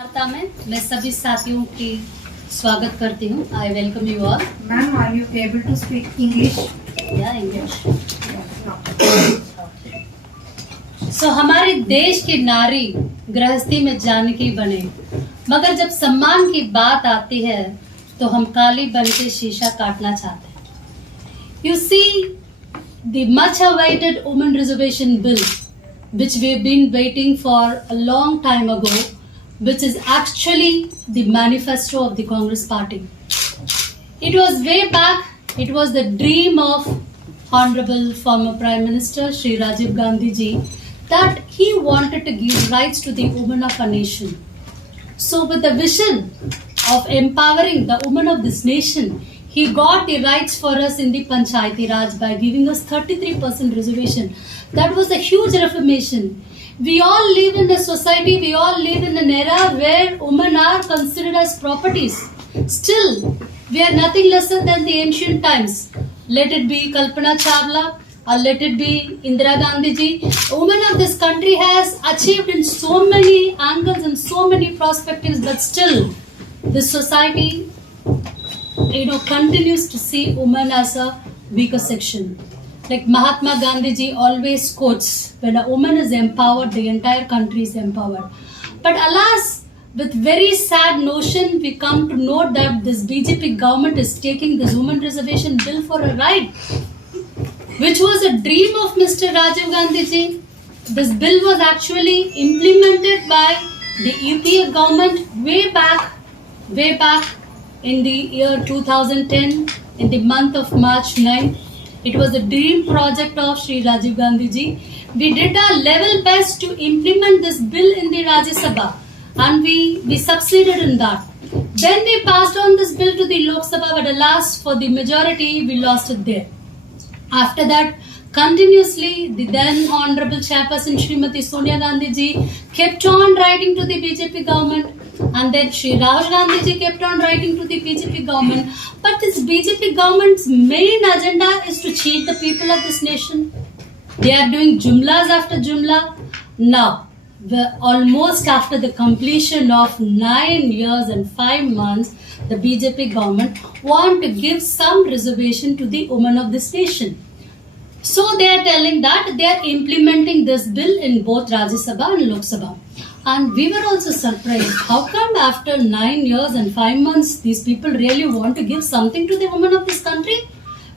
वार्ता में मैं सभी साथियों की स्वागत करती हूँ. I welcome you all. Ma'am, are you able to speak English? Yeah, English. So हमारे देश की नारी गृहस्थी में जानकी बने, मगर जब सम्मान की बात आती है तो हम काली बन के शीशा काटना चाहते हैं. You see, the much awaited women reservation bill, which we have been waiting for a long time ago, which is actually the manifesto of the Congress party. It was way back, it was the dream of Honorable former Prime Minister Shri Rajiv Gandhi ji that he wanted to give rights to the women of our nation. So with the vision of empowering the women of this nation, he got the rights for us in the Panchayati Raj by giving us 33% reservation. That was a huge reformation. We all live in a society, we all live in an era where women are considered as properties. Still, we are nothing lesser than the ancient times. Let it be Kalpana Chawla or let it be Indira Gandhi ji. Women of this country has achieved in so many angles and so many perspectives, but still, this society, continues to see women as a weaker section. Like Mahatma Gandhi ji always quotes, when a woman is empowered, the entire country is empowered. But alas, with very sad notion, we come to note that this BJP government is taking this women reservation bill for a ride, which was a dream of Mr. Rajiv Gandhi ji. This bill was actually implemented by the UPA government way back in the year 2010, in the month of March 9. It was a dream project of Shri Rajiv Gandhi ji. We did our level best to implement this bill in the Rajya Sabha, and we succeeded in that. Then we passed on this bill to the Lok Sabha, but alas, for the majority, we lost it there. After that, continuously, the then Honorable Chairperson Srimati Sonia Gandhi ji kept on writing to the BJP government, and then Shri Rahul Gandhi ji kept on writing to the BJP government. But this BJP government's main agenda is to cheat the people of this nation. They are doing jumlas after jumla. Now, almost after the completion of 9 years and 5 months, the BJP government want to give some reservation to the women of this nation. So they are telling that they are implementing this bill in both Rajya Sabha and Lok Sabha. And we were also surprised. How come after 9 years and 5 months, these people really want to give something to the women of this country?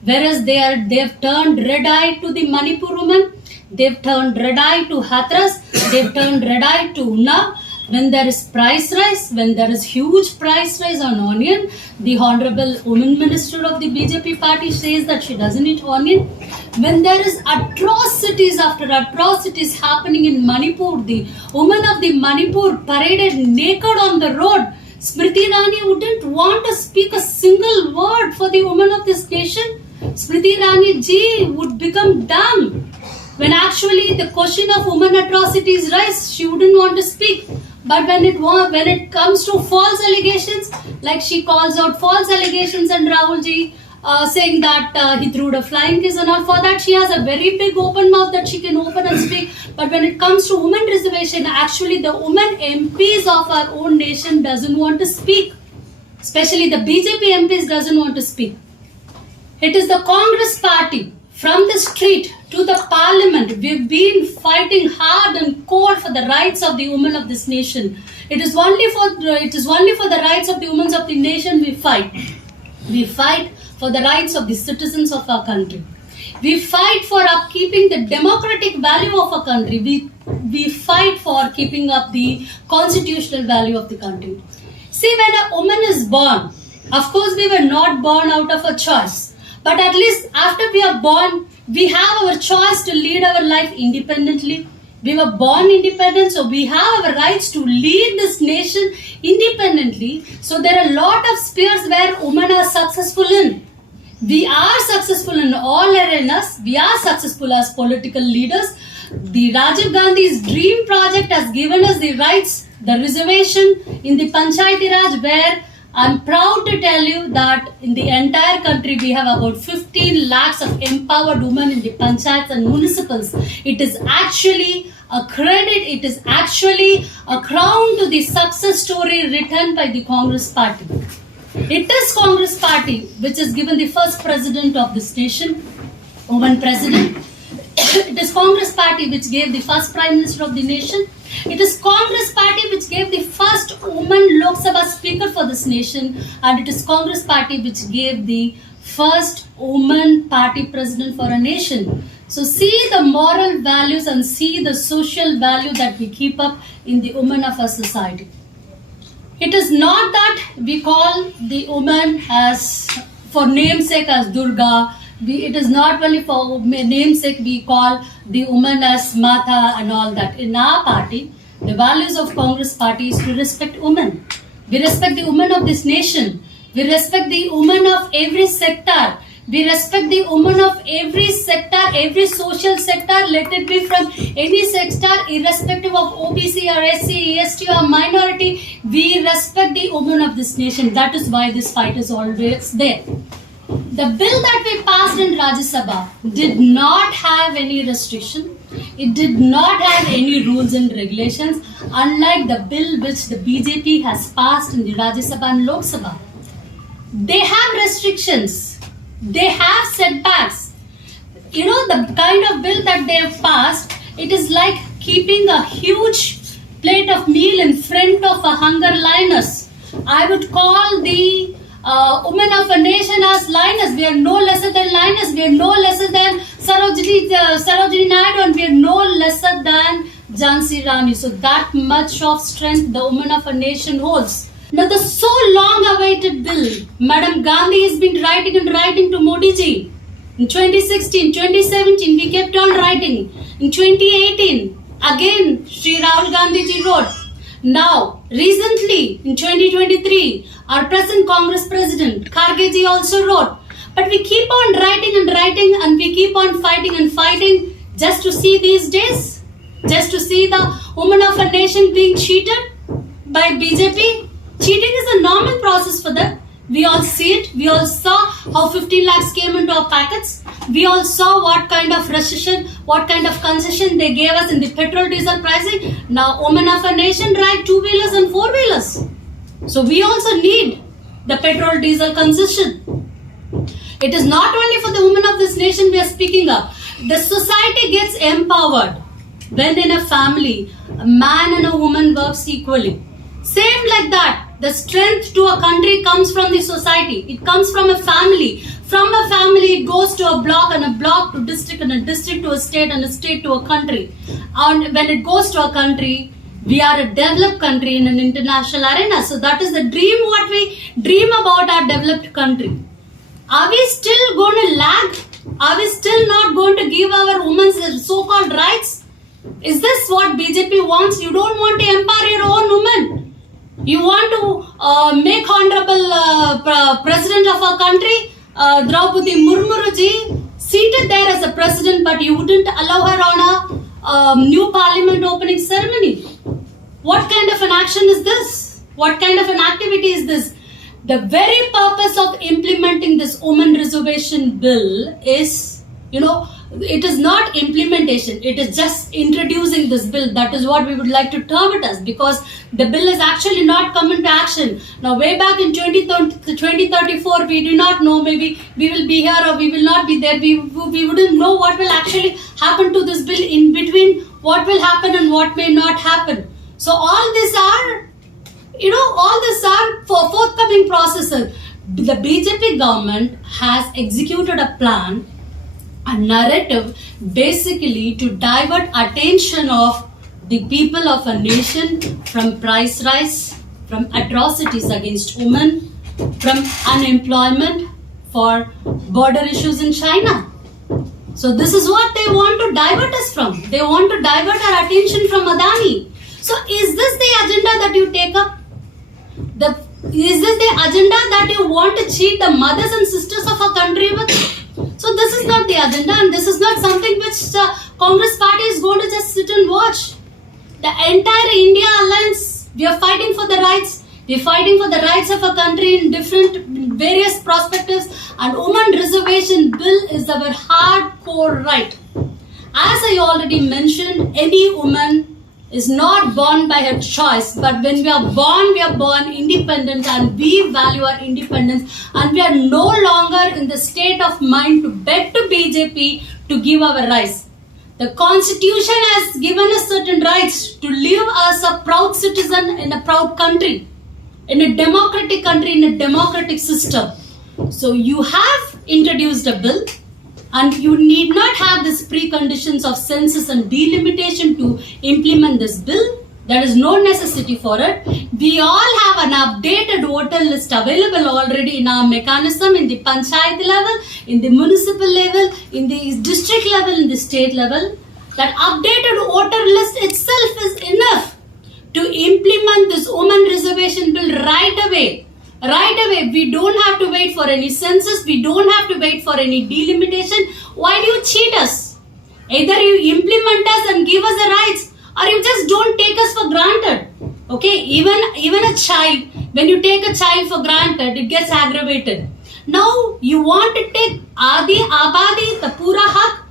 Whereas they have turned red eye to the Manipur women, they've turned red eye to Hathras, they've turned red eye to Unnao. When there is price rise, when there is huge price rise on onion, the Honorable Women Minister of the BJP party says that she doesn't eat onion. When there is atrocities after atrocities happening in Manipur, the women of the Manipur paraded naked on the road. Smriti Irani wouldn't want to speak a single word for the women of this nation. Smriti Irani ji would become dumb. When actually the question of women atrocities rise, she wouldn't want to speak. But when it comes to false allegations, like she calls out false allegations and Rahul ji saying that he threw a flying kiss and all, for that she has a very big open mouth that she can open and speak. But when it comes to women reservation, actually the women MPs of our own nation doesn't want to speak. Especially the BJP MPs doesn't want to speak. It is the Congress party. From the street to the parliament, we've been fighting hard and cold for the rights of the women of this nation. It is only for the rights of the women of the nation we fight. We fight for the rights of the citizens of our country. We fight for upkeeping the democratic value of our country. We fight for keeping up the constitutional value of the country. See, when a woman is born, of course we were not born out of a choice. But at least after we are born, we have our choice to lead our life independently. We were born independent, so we have our rights to lead this nation independently. So there are a lot of spheres where women are successful in. We are successful in all arenas. We are successful as political leaders. The Rajiv Gandhi's dream project has given us the rights, the reservation in the Panchayati Raj, where I'm proud to tell you that in the entire country we have about 15 lakhs of empowered women in the panchayats and municipals. It is actually a credit. It is actually a crown to the success story written by the Congress Party. It is Congress Party which has given the first president of this nation, woman president. It is Congress Party which gave the first Prime Minister of the nation. It is Congress Party which gave the first woman Lok Sabha Speaker for this nation. And it is Congress Party which gave the first woman party president for a nation. So see the moral values and see the social value that we keep up in the women of our society. It is not that we call the woman as for namesake as Durga. It is not only for namesake we call the woman as Mata and all that. In our party, the values of Congress Party is to respect women. We respect the women of this nation. We respect the women of every sector. We respect the women of every sector, every social sector, let it be from any sector, irrespective of OBC or SC, EST or minority. We respect the women of this nation. That is why this fight is always there. The bill that we passed in Rajya Sabha did not have any restriction. It did not have any rules and regulations, unlike the bill which the BJP has passed in the Rajya Sabha and Lok Sabha. They have restrictions. They have setbacks. You know, the kind of bill that they have passed, it is like keeping a huge plate of meal in front of a hunger lioness. I would call the women of a nation as lioness. We are no lesser than lioness. We are no lesser than Sarojini Naidu, and we are no lesser than Jhansi Rani. So that much of strength the women of a nation holds. Now the so long awaited bill, Madam Gandhi has been writing and writing to Modi ji. In 2016, 2017, we kept on writing. In 2018, again, Sri Rahul Gandhi ji wrote. Now, recently, in 2023, our present Congress President, Kharge ji also wrote. But we keep on writing and writing, and we keep on fighting and fighting just to see these days, just to see the women of a nation being cheated by BJP. Cheating is a normal process for them. We all see it. We all saw how 15 lakhs came into our packets. We all saw what kind of recession, what kind of concession they gave us in the petrol diesel pricing. Now, women of a nation ride two-wheelers and four-wheelers. So we also need the petrol diesel concession. It is not only for the women of this nation we are speaking of. The society gets empowered when in a family, a man and a woman works equally. Same like that. The strength to a country comes from the society. It comes from a family. From a family, it goes to a block, and a block to district, and a district to a state, and a state to a country. And when it goes to a country, we are a developed country in an international arena. So that is the dream, what we dream about our developed country. Are we still going to lag? Are we still not going to give our women so-called rights? Is this what BJP wants? You don't want to empower your own women. You want to make honorable president of our country, Draupadi Murmu ji, seated there as a president, but you wouldn't allow her on a new parliament opening ceremony. What kind of an action is this? What kind of an activity is this? The very purpose of implementing this women reservation bill is, it is not implementation. It is just introducing this bill. That is what we would like to term it as, because the bill is actually not come into action. Now, way back in 2034, we do not know, maybe we will be here or we will not be there. We wouldn't know what will actually happen to this bill in between, what will happen and what may not happen. So all these are, for forthcoming processes. The BJP government has executed a plan, a narrative, basically to divert attention of the people of a nation from price rise, from atrocities against women, from unemployment, for border issues in China. So this is what they want to divert us from. They want to divert our attention from Adani. So is this the agenda that you take up? Is this the agenda that you want to cheat the mothers and sisters of our country with? So this is not the agenda, and this is not something which the Congress party is going to just sit and watch. The entire India alliance, we are fighting for the rights. We are fighting for the rights of a country in various perspectives, and women reservation bill is our hardcore right. As I already mentioned, any woman is not born by her choice, but when we are born independent, and we value our independence, and we are no longer in the state of mind to beg to BJP to give our rights. The constitution has given us certain rights to live as a proud citizen in a proud country, in a democratic country, in a democratic system. So you have introduced a bill, and you need not have these preconditions of census and delimitation to implement this bill. There is no necessity for it. We all have an updated voter list available already in our mechanism, in the panchayat level, in the municipal level, in the district level, in the state level. That updated voter list itself is enough to implement this women reservation bill right away. Right away. We don't have to wait for any census. We don't have to wait for any delimitation. Why do you cheat us? Either you implement us and give us the rights, or you just don't take us for granted. Okay, even a child, when you take a child for granted, it gets aggravated. Now you want to take Adi, Abadi, the Pura Haq,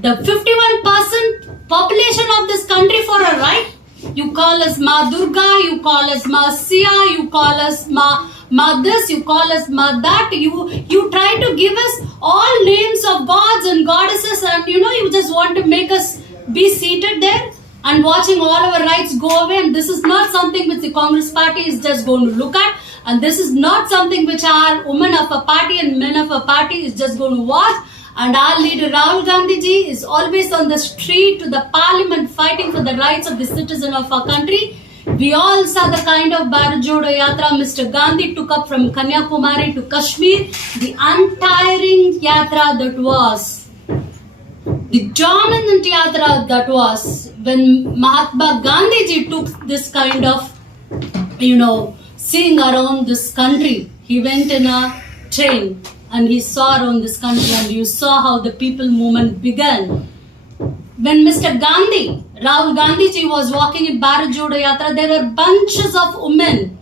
the 51% population of this country for a right. You call us Ma Durga, you call us Ma Sia, you call us Ma this, you call us Ma that. You try to give us all names of gods and goddesses, and you just want to make us be seated there and watching all our rights go away. And this is not something which the Congress party is just going to look at, and this is not something which our women of a party and men of a party is just going to watch. And our leader Rahul Gandhi ji is always on the street to the parliament fighting for the rights of the citizen of our country. We all saw the kind of Bharat Jodo Yatra Mr. Gandhi took up from Kanyakumari to Kashmir, the untiring yatra that was, the dominant yatra that was, when Mahatma Gandhi ji took this kind of, seeing around this country. He went in a train and he saw around this country, and you saw how the people movement began. When Mr. Gandhi, Rahul Gandhi ji was walking in Bharat Jodo Yatra, there were bunches of women,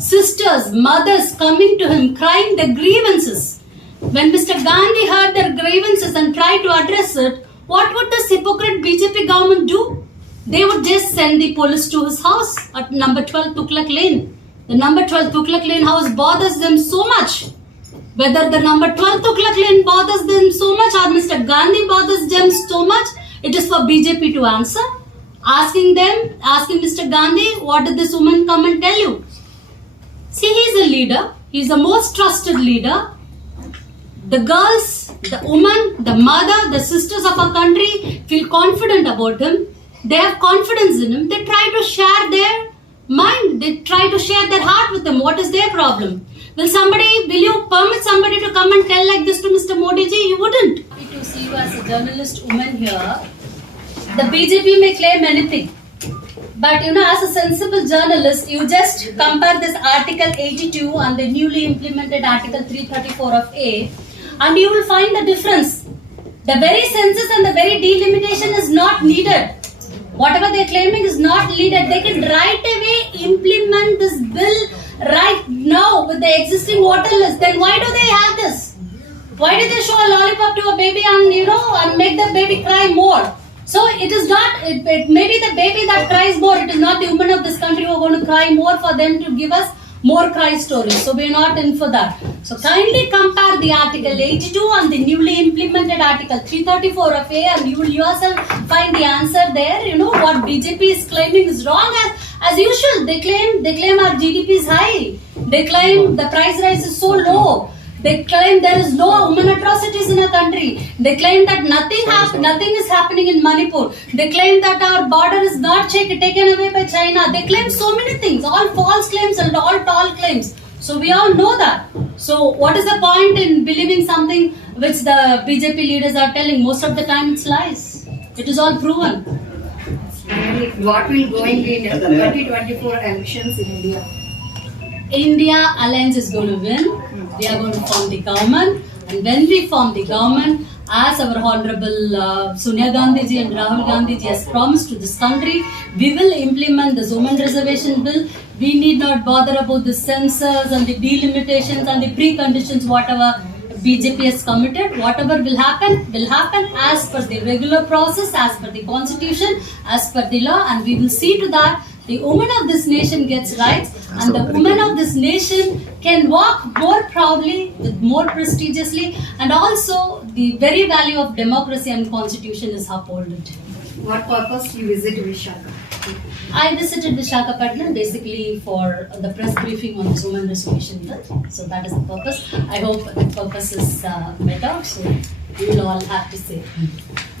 sisters, mothers coming to him, crying their grievances. When Mr. Gandhi heard their grievances and tried to address it, what would this hypocrite BJP government do? They would just send the police to his house at number 12 Tughlaq Lane. The number 12 Tughlaq Lane house bothers them so much. Whether the number 12 Tughlaq Lane bothers them so much, or Mr. Gandhi bothers them so much, it is for BJP to answer. Asking Mr. Gandhi, what did this woman come and tell you? See, he's a leader. He's the most trusted leader. The girls, the woman, the mother, the sisters of our country feel confident about him. They have confidence in him. They try to share their mind. They try to share their heart with him. What is their problem? Will you permit somebody to come and tell like this to Mr. Modi ji? You wouldn't. Happy to see you as a journalist woman here. The BJP may claim anything, but as a sensible journalist, you just compare this Article 82 and the newly implemented Article 334 of A, and you will find the difference. The very census and the very delimitation is not needed. Whatever they are claiming is not needed. They can right away implement this bill right now with the existing voter list. Then why do they have this? Why do they show a lollipop to a baby and and make the baby cry more? So it is not, it may be the baby that cries more. It is not the women of this country who are going to cry more for them to give us more cry stories. So we are not in for that. So kindly compare the Article 82 and the newly implemented Article 334 of A, and you will yourself find the answer there. What BJP is claiming is wrong. As usual, they claim our GDP is high. They claim the price rise is so low. They claim there is no women atrocities in our country. They claim that nothing is happening in Manipur. They claim that our border is not taken away by China. They claim so many things, all false claims and all tall claims. So we all know that. So what is the point in believing something which the BJP leaders are telling? Most of the time it's lies. It is all proven. What will go in the 2024 elections in India? India Alliance is going to win. We are going to form the government, and when we form the government, as our Honorable Sonia Gandhi ji and Rahul Gandhi ji has promised to this country, we will implement the women reservation bill. We need not bother about the censors and the delimitations and the preconditions, whatever BJP has committed. Whatever will happen as per the regular process, as per the constitution, as per the law, and we will see to that the woman of this nation gets rights, and the woman of this nation can walk more proudly, more prestigiously, and also the very value of democracy and constitution is upheld. What purpose you visit Vishaka? I visited Visakhapatnam basically for the press briefing on this women reservation bill. So that is the purpose. I hope the purpose is met out. So we will all have to say.